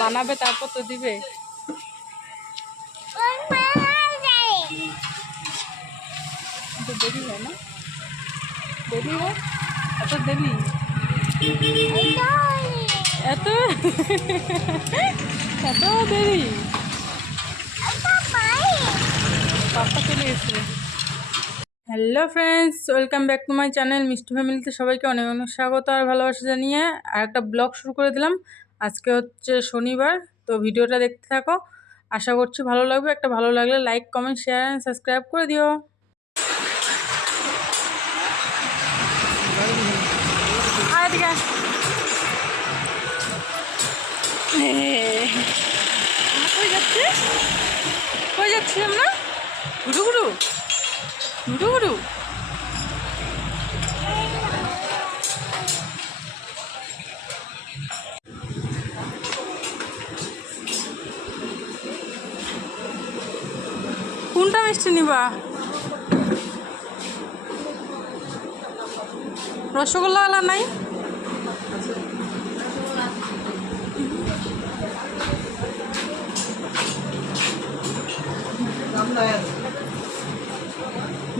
বানাবে তারপর তো দিবে। দেরি হয় না, দেরি হয়, এত দেরি, এত এত দেরি। পাপা চলে গেছে। Hello friends, welcome back to my channel মিষ্টি ফ্যামিলিতে সবাইকে অনেক অনেক স্বাগত আর ভালোবাসা জানিয়ে আর একটা ব্লগ শুরু করে দিলাম। আজকে হচ্ছে শনিবার, তো ভিডিওটা দেখতে থাকো, আশা করছি ভালো লাগবে। একটা ভালো লাগলে like comment share and subscribe করে দিও। কই যাচ্ছে, কই যাচ্ছি আমরা? ঘুরু ঘুরু ঘুরু ঘুরু। কোনটা মিষ্টি নিবা? রসগোল্লা নাই?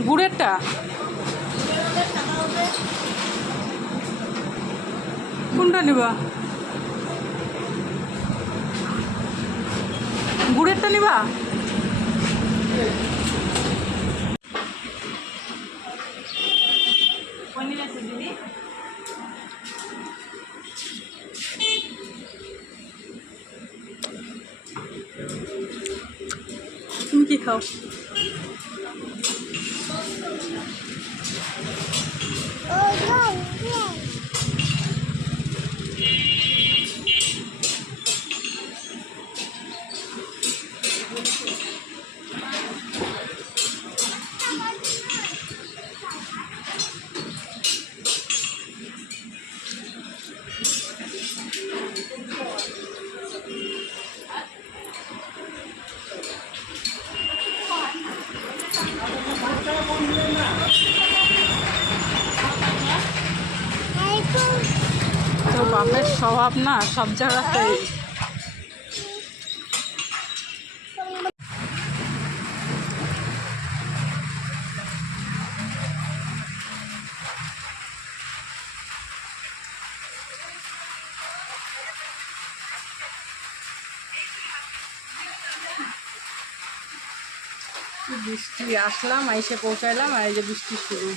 গুড়েরটা? কোনটা নিবা? গুড়েরটা নিবা? তুমি কি খাও? তো বাপের স্বভাব না সব জায়গাতেই। বৃষ্টি আসলাম, এসে পৌঁছাইলাম, আর এই যে বৃষ্টি শুরু।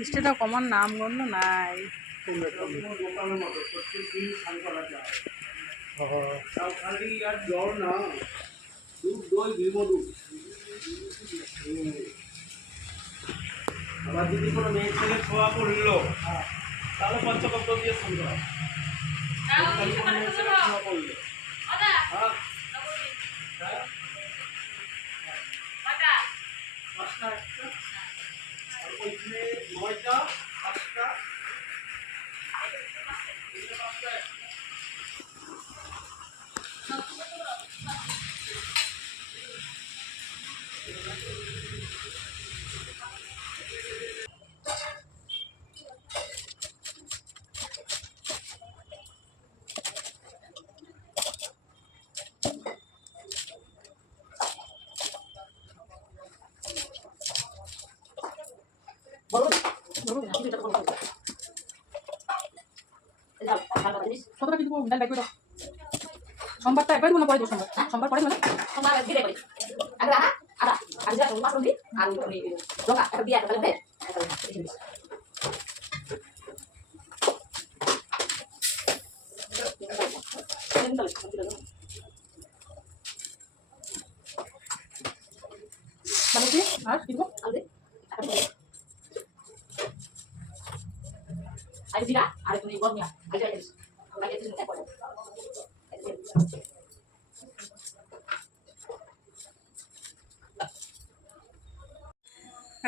মিষ্টিটা কমার নাম গন্ধ নাই। আবার যদি কোনো মেয়ের ছেলে ছোঁয়া পড়লো তাহলে পঞ্চকব্য দিয়ে ফোন করা। ছোঁয়া পড়লো পাঁচটা একটা আর ওইখানে 9টা 5টা কতটা কি দেবো ডাল ব্যাগ করে সোমবারটা একবার মনে পড়ে দেবো। সোমবার পরে মানে মানে কি আর কি দেবো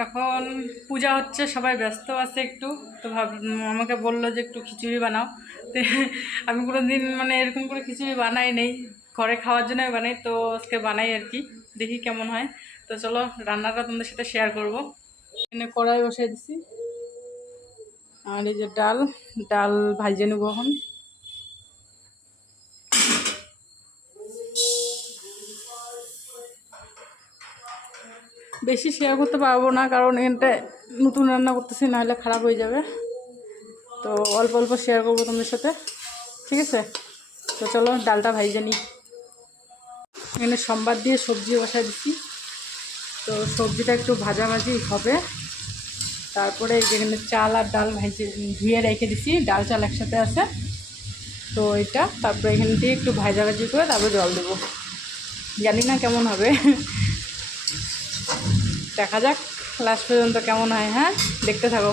এখন পূজা হচ্ছে, সবাই ব্যস্ত আছে একটু। তো আমাকে বললো যে একটু খিচুড়ি বানাও। তো আমি কোনো দিন মানে এরকম করে খিচুড়ি বানাই নেই, ঘরে খাওয়ার জন্য বানাই। তো আজকে বানাই আর কি, দেখি কেমন হয়। তো চলো রান্নাটা তোমাদের সাথে শেয়ার করবো। এখানে কড়াই বসাই দিছি, আর এই যে ডাল ডাল ভাজিয়ে নেবো এখন। বেশি শেয়ার করতে পারবো না, কারণ এটা নতুন রান্না করতেছি, নাহলে খারাপ হয়ে যাবে। তো অল্প অল্প শেয়ার করবো তোমাদের সাথে, ঠিক আছে? তো চলো ডালটা ভাইজে নিই। এখানে সোমবার দিয়ে সবজি বসাই দিচ্ছি। তো সবজিটা একটু ভাজাভাজি হবে, তারপরে যেখানে চাল আর ডাল ধুয়ে রেখে দিচ্ছি, ডাল চাল একসাথে আছে। তো এটা তারপরে এখান দিয়ে একটু ভাজাভাজি করে তারপরে জল দেবো। জানি না কেমন হবে, দেখা যাক লাস্ট পর্যন্ত কেমন হয়। হ্যাঁ, দেখতে থাকো।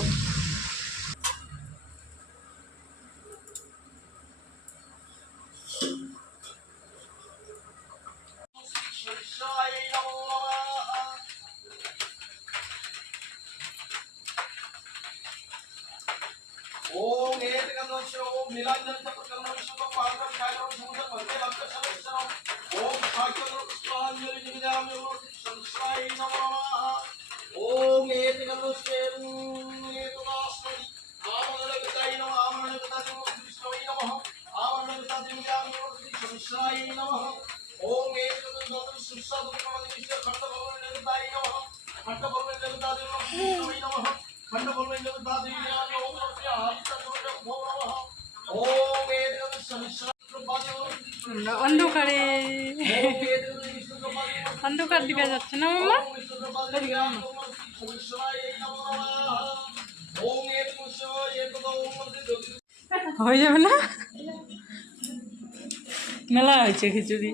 ओम एतकन्दस्य ओम नीलांजन चक्रकन्दस्य शुभं पादं कायं समुद्र मध्य भक्त समेश्वरं ओम साक्षात् पुष्पांजलि निवेदयामि ओम संसाय नमः ओम एतकन्दस्य एतदास्मै आमनगताय नमः आमनगताय नमः विष्णवे नमः आमनगताय निवेदयामि ओम संसाय नमः ओम एतकन्दस्य सुसादुकमनि विश्व खंड भवन निवेदयाय नमः खंड भवन निवेदयाय नमः विष्णवे नमः खंड भवन निवेदयाय नमः অন্ধকারে অন্ধকার দিকে যাচ্ছে না মামা, হয়ে যাবে না? মেলা হয়েছে খিচুড়ি।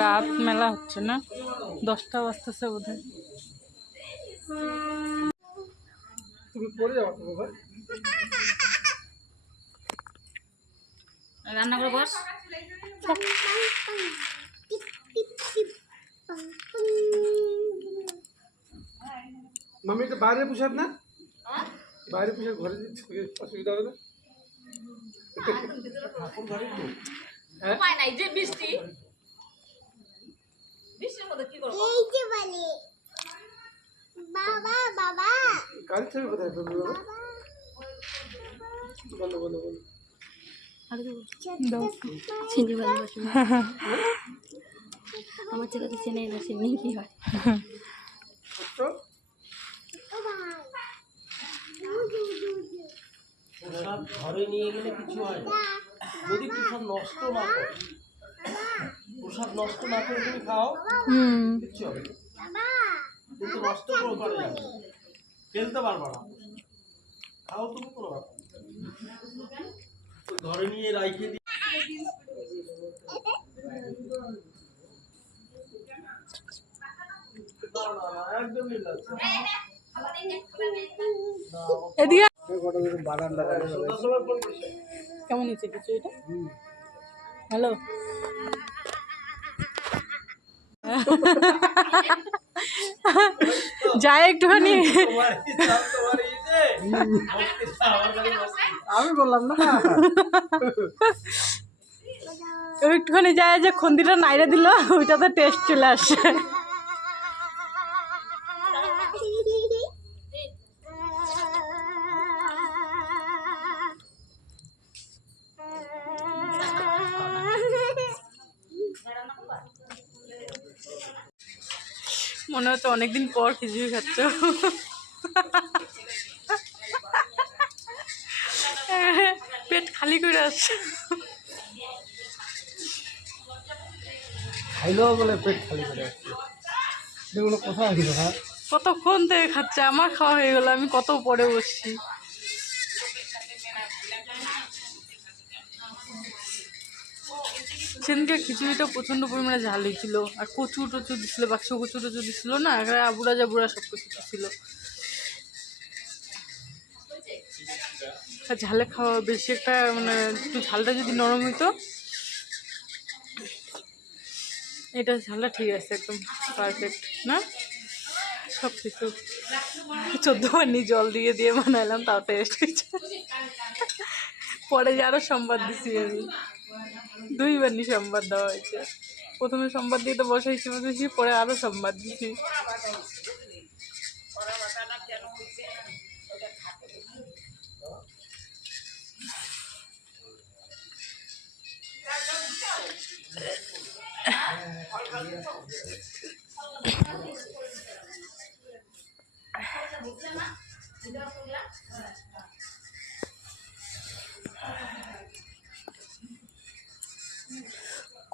রাত মেলা হচ্ছে না, 10টা বাজতেছে বোধহয়। তুমি পড়ে যাও তো ভাই, রান্না করে বস। মামি তো বাইরে পোশাক না, বাইরে পোশাক ঘরে অসুবিধা হবে না। নাই যে বৃষ্টি বৃষ্টির মধ্যে কি করবো? বাবা বাবা গাড়ি ছবি কোথায় তুমি বলো বলো বলো বলো দাও। চিনি ভালোবাসি আমার ছেলে তো চেনে না, চিনি কি হয়। প্রসাদ ঘরে নিয়ে গেলে কিছু হয় না যদি প্রসাদ নষ্ট না করে, প্রসাদ নষ্ট না করে তুমি খাও কিচ্ছু হবে না। কিন্তু নষ্ট করে পারে না, ফেলতে পারবা না, খাও তুমি কোনো ব্যাপার না। ঘরে নিয়ে রাইখে দিই একদমই লাগছে এদিকে বাদাম দেখা সময় ফোন করছে কেমন হয়েছে কিছু এটা? হ্যালো, যাই একটুখানি আমি বললাম না একটুখানি যায় যে খন্দিটা নাইড়ে দিল, ওইটাতে টেস্ট চলে আসে। মনে হচ্ছে অনেকদিন পর খিচুড়ি খাচ্ছ। পেট খালি করে আসছে। খাইলেও বলে পেট খালি করে আসছে, এগুলো কোথায় আসবে? হ্যাঁ কতক্ষণ থেকে খাচ্ছে, আমার খাওয়া হয়ে গেল, আমি কত পরে বসছি। সেদিনকে খিচুড়িটা প্রচণ্ড পরিমাণে ঝাল হয়েছিল, আর কচু টচু দিছিল, বাক্স কচু টচু দিছিল না, একেবারে আবুড়া জাবুড়া সব কিছু ছিল। ঝালে খাওয়া বেশি একটা মানে একটু ঝালটা যদি নরম হইতো, এটা ঝালটা ঠিক আছে, একদম পারফেক্ট না? সব কিছু 14 পানি জল দিয়ে দিয়ে বানাইলাম, তাও টেস্ট হয়েছে। পরে যে আরও সম্বাদ দিছি আমি, 2 বানি সম্বাদ দেওয়া হয়েছে। প্রথমে সম্বাদ দিয়ে তো বসাইছি বসেছি, পরে আরও সম্বাদ দিছি।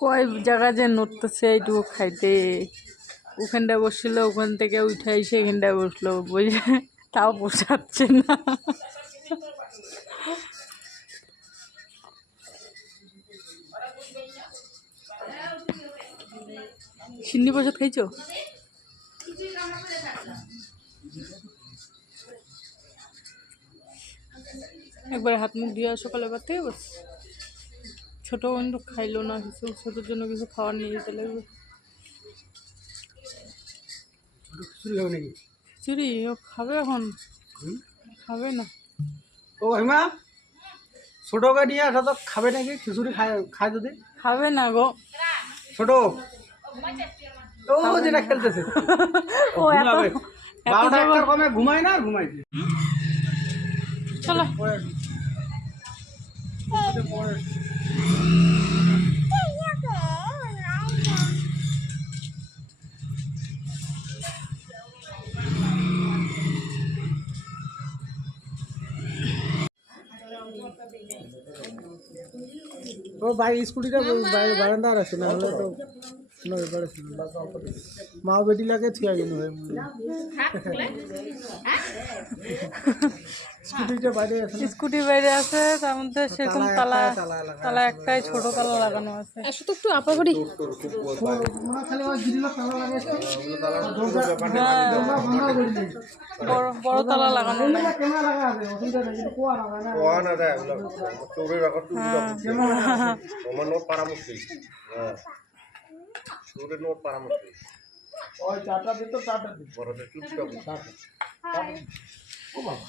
কয় জায়গা যে নড়তেছে এইটুকু খাইতে, ওখানটায় বসছিল, ওখান থেকে উঠে এসে এখানটায় বসলো, বুঝে তাও পোষাচ্ছে না। সিন্নি প্রসাদ খাইছো? একবার হাত মুখ দিয়ে সকালে বাদ থেকে বস। ছোটো কিন্তু খাইলো না কিছু, ছোটোর জন্য কিছু খাওয়ার নিয়ে যেতে লাগবে। খিচুড়ি হবে নাকি? খিচুড়ি ও খাবে এখন? খাবে না। ও হিমা, ছোট গাড়ি নিয়ে আসা তো, খাবে নাকি খিচুড়ি? খায় যদি খাবে না গো। ছোট ও যেটা খেলতেছে ও এত ঘুমাবে। 12টা 1টার কমে ঘুমায় না, ঘুমাইছে। চলো ও ভাই স্কুটিটা বারান্দা আছে না হলে তো মা বেটি লাগে থিয়া গেল স্কুটিটা বাইরে আছে, স্কুটি বাইরে আছে, তার মধ্যে সেরকম তালা তালা একটাই ছোট তালা লাগানো আছে। শুধু একটু আপা করি খালি ওই গ্রিলের তালা লাগাইছে, বড় বড় তালা লাগানো নাই। ক্যামেরা লাগা আছে, অসুবিধা নেই, কিন্তু কোয়া লাগা না, কোয়া না দেয় চোরের রাখা তোমার নোট পারা মুশকিল। হ্যাঁ চোরের নোট পারা মুশকিল। ওই চাটা দিত, চাটা দিত বড়তে চুপচাপ চাটা। ও বাবা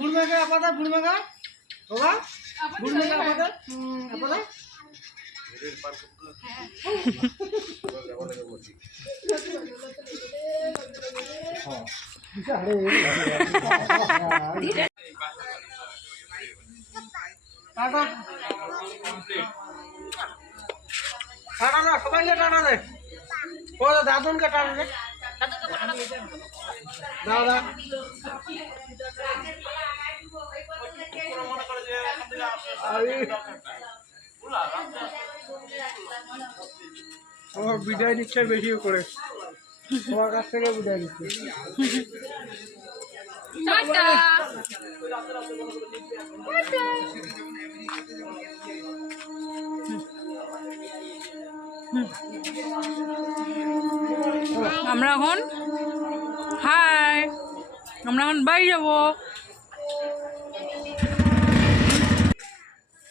বুড়মেগা আপাদা বুড়মেগা বাবা বুড়মেগা আপাদা আপাদা এর পার করতে হ্যাঁ টাটা টাটা না সবাইকে টাটা দে ও দাদুনকে টাটা দে দাদা আমার বিদায় নিচ্ছে বেশি করে তোমার কাছ থেকে বিদায় নিচ্ছে আমরা এখন বাড়ি যাবো।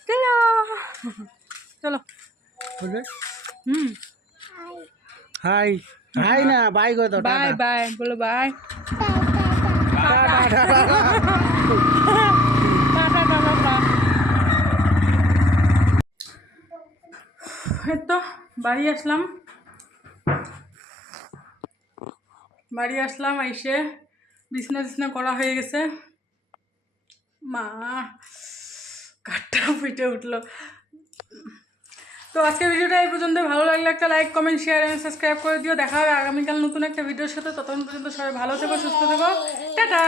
চলো চলো বুঝলে হুম হাই হাই না বাই গো তো বাই বাই বলো বাই এই তো বাড়ি আসলাম এসে বিছনা করা হয়ে গেছে। মা কাঠটা পিঠে উঠলো। তো আজকের ভিডিওটা এই পর্যন্ত। ভালো লাগলে একটা লাইক কমেন্ট শেয়ার এবং সাবস্ক্রাইব করে দিও। দেখা হবে আগামীকাল নতুন একটা ভিডিওর সাথে। ততক্ষণ পর্যন্ত সবাই ভালো থেকো, সুস্থ থেকো, টাটা।